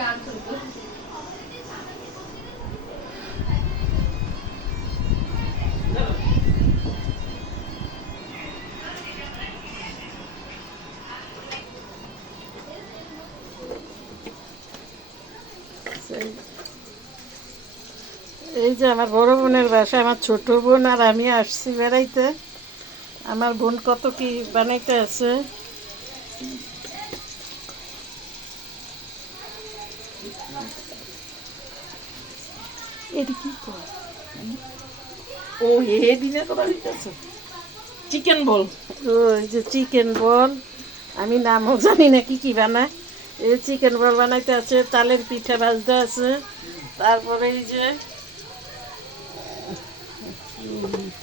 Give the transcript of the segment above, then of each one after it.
এই যে আমার বড় বোনের বাসায় আমার ছোট বোন আর আমি আসছি বেড়াইতে। আমার বোন কত কি বানাইতে আছে। এটি কি কর ও দিনের কথা হইতেছে চিকেন বল। ওই যে চিকেন বল, আমি নামও জানি না কি কি বানায়। এই চিকেন বল বানাইতে আছে, তালের পিঠা ভাজতে আছে, তারপরে এই যে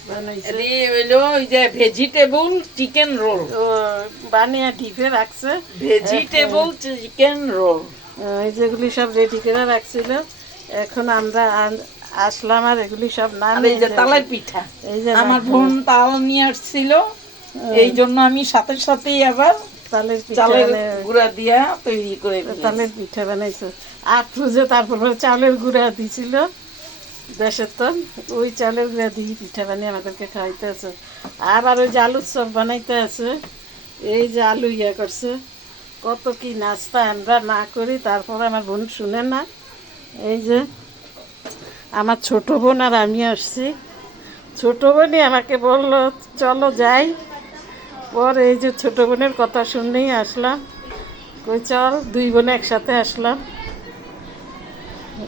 বানাইছে হইলো ওই যে ভেজিটেবল চিকেন রোল। ও বানিয়ে ঢিপে রাখছে ভেজিটেবল চিকেন রোল এই যেগুলি সব রেডি করে রাখছিল। এখন আমরা আসলাম আর এগুলি সব নাম। এই যে তালের পিঠা, এই যে আমার বোন তাল নিয়ে আসছিল, এই জন্য আমি সাথে সাথেই আবার তালের চালের পিঠা গুঁড়া দিয়া তৈরি করে তালের পিঠা বানাইছে। আফরুজে তারপর চালের গুঁড়া দিছিল দেশের, তো ওই চালের গুঁড়া দিয়ে পিঠা বানিয়ে আমাদেরকে খাওয়াইতে আছে। আবার ওই যে আলুর চপ বানাইতে আছে। এই যে আলু ইয়া করছে, কত কি নাস্তা আমরা না করি তারপর আমার বোন শুনে না। এই যে আমার ছোট বোন আর আমি আসছি। ছোট বোনই আমাকে বললো চলো যাই, পর এই যে ছোট বোনের কথা শুনেই আসলাম। কই চল, দুই বোনে একসাথে আসলাম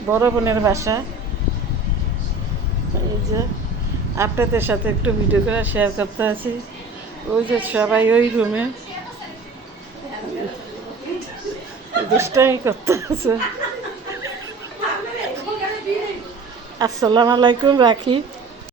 বড় বোনের বাসা। এই যে আপনাদের সাথে একটু ভিডিও করে শেয়ার করতে আছি। ওই যে সবাই ওই রুমে দুষ্টামি করতে আছে। আসসালামু আলাইকুম, রাখি।